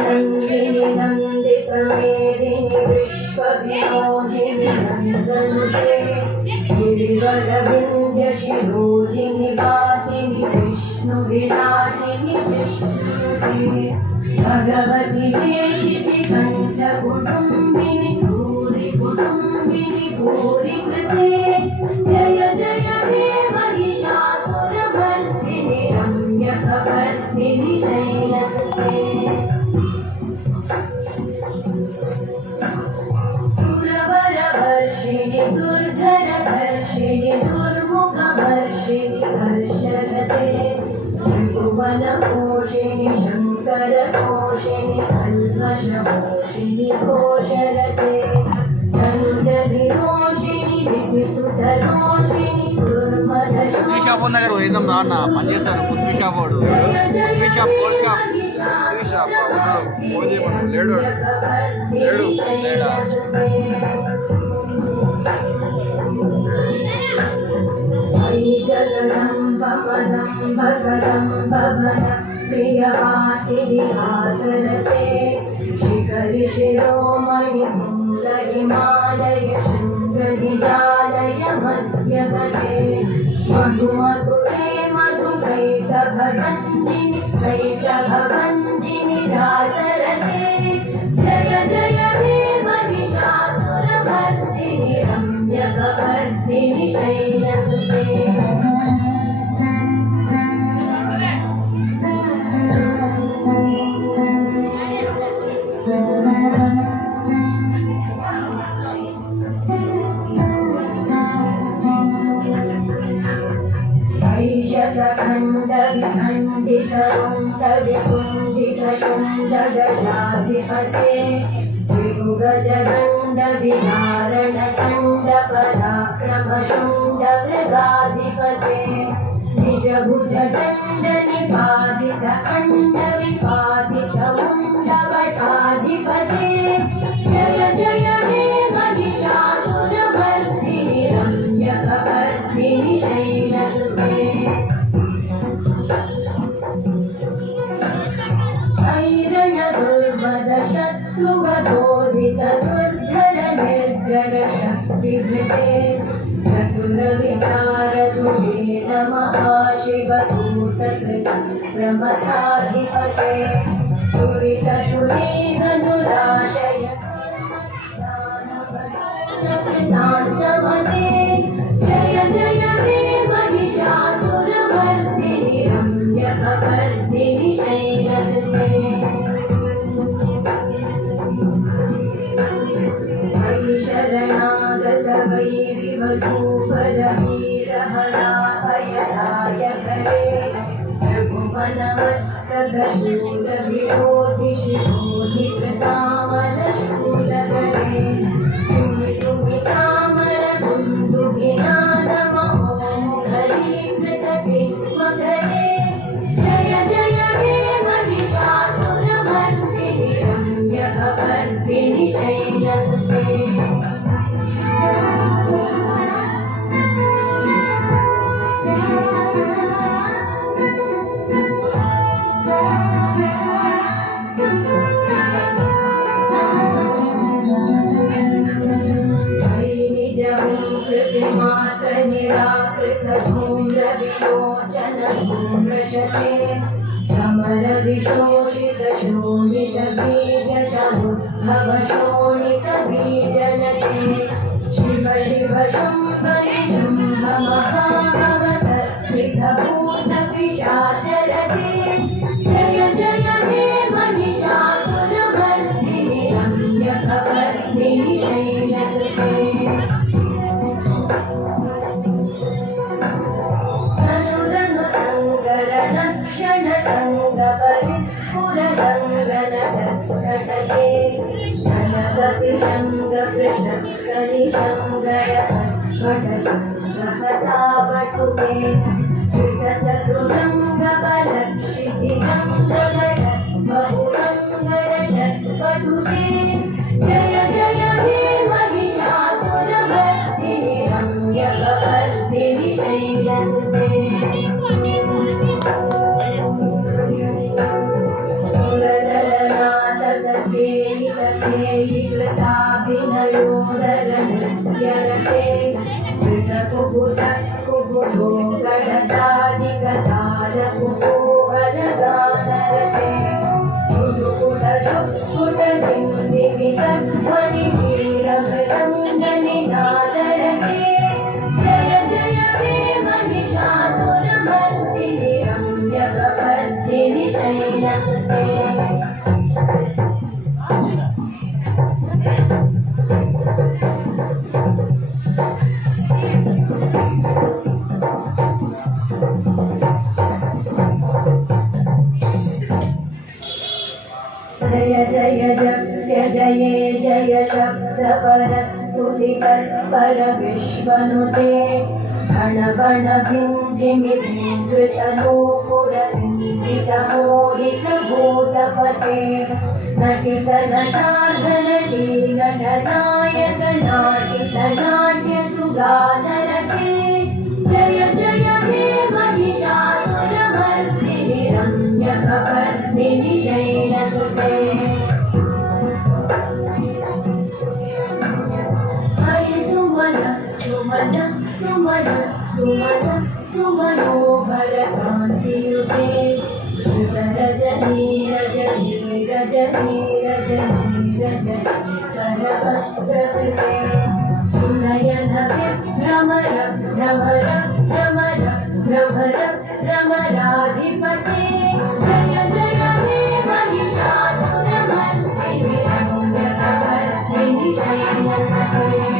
नंदिनी नंदितमेदिनी विश्वविनोदिनी नंदनुते गिरिवरविंध्य शिरोधिनि वासिनि विष्णुविलासिनि विष्णुते भगवति देशिति कंठकुटुम्बिनि भूरि कुटुम्बिनि भूरि कृते जय जय हे महिषासुरमर्दिनि रम्यकपर्दिनि शैलसुते सुरवरवर्षिणि दुर्धरधर्षिणि दुर्मुखवर्षिणि हर्षरते त्रिभुवनपोषिणि शङ्करतोषिणि कल्मषमोषिणि घोषरते धनुजविरोषिणि दिविसुतरोषिणि दुर्मदशोषिणि షాప్ దగ్గర పోయిందాం నాన్న పనిచేస్తాను కుర్మీ షాప్ వాడు Kurmi shop coal shop Kurmi shop ఉన్నాడు పోజే మనం లేడు లేడు లేడా प्रियवासिनिहासरते शिखरि शिरोमणि हिमालय शृङ्गनिजालय मध्यगते मधुमधुरे मधुकैटभवन्दिनि कैटभवन्दिनि रासरते जय जय हे महिषासुरमर्दिनि रम्यकपर्दिनि शैलसुते खण्डविखण्डितरुण्डविकुण्डितशुण्डगजाधिपते विभुगजगण्डविहारणखण्डपराक्रमशुण्डमृगाधिपते निजभुजदण्डनिपातितखण्डविपातितमुण्डवटाधिपते जय जय हे महिषासुरमर्दिनि रम्यकपर्दिनि शैलसुते शत्रुवधोदितदुर्धर निर्जर शक्तिभृते चतुरविचारसुवेद महाशिवसूतकृत प्रमथाधिपते सुरिततुरीधनुराशय नाथमते जय जय हे महिषासुरमर्दिनि रम्यकपर्दिनि शैलसुते शरणागत वैरिवधूपरवीरहराभयदाय करे रघुवनमस्तकशूलविरोधि शिरोधि प्रसामलशूलकरे तुमि तुमि तामर कुन्दुभिनादमहोमुखरीकृतविश्वकरे जय जय हे महिषासुरमर्दिनि रम्यकपर्दिनि शैलसुते निराकृतधूम्रविलोचनधूम्रशते समरविशोषितशोणितबीजसमुद्भवशोणितबीजलते शिव शिव शुम्भनिशुम्भ महाभवतस्फितभूतपिशाचरते जय जय हे महिषासुरमर्दिनि रम्यकपर्दिनि शैलसुते क्षणसङ्गपरिस्फुरसङ्गनतटे जनपतिशङ्गपृषत्कनिशङ्गय वटशङ्गहसावटुके श्रितचतुरङ्गबलक्षितिरङ्गघट बहुरङ्गरटत्पटुके जय जय हे महिषासुरमर्दिनि मयूरर नृत्यरते कुबुध कुबुधो गडदादिगदार कुतूहलगानरते कुटकुटकुटबिन्दि विदध्वनि वीरमृदङ्गनिनादरते जय जय हे महिषासुरमर्दिनि रम्यकपर्दिनि शैलसुते जय जय जप्य जये जय शब्दपर स्तुतितत्पर विश्वनुते घणवण भिञ्जिमि भिन्द्रितनूपुरविन्दितमोहितभूतपते नटित नटार्धनटी नटनायक नाटित नाट्यसुगानरते जय जय हे महिषासुरमर्दिनि रम्यकपर्दिनि शैलसुते हरि सुमन सुमन सुमन सुमन सुमनोहरकान्तियुते श्रुतरजनी रजनी रजनी रजनी रजनी सरवस्त्रकृते सुनयन विभ्रमर भ्रमर भ्रमर भ्रमर भ्रमराधिपते जय जय हे महिषासुरमर्दिनि रम्यकपर्दिनि शैलसुते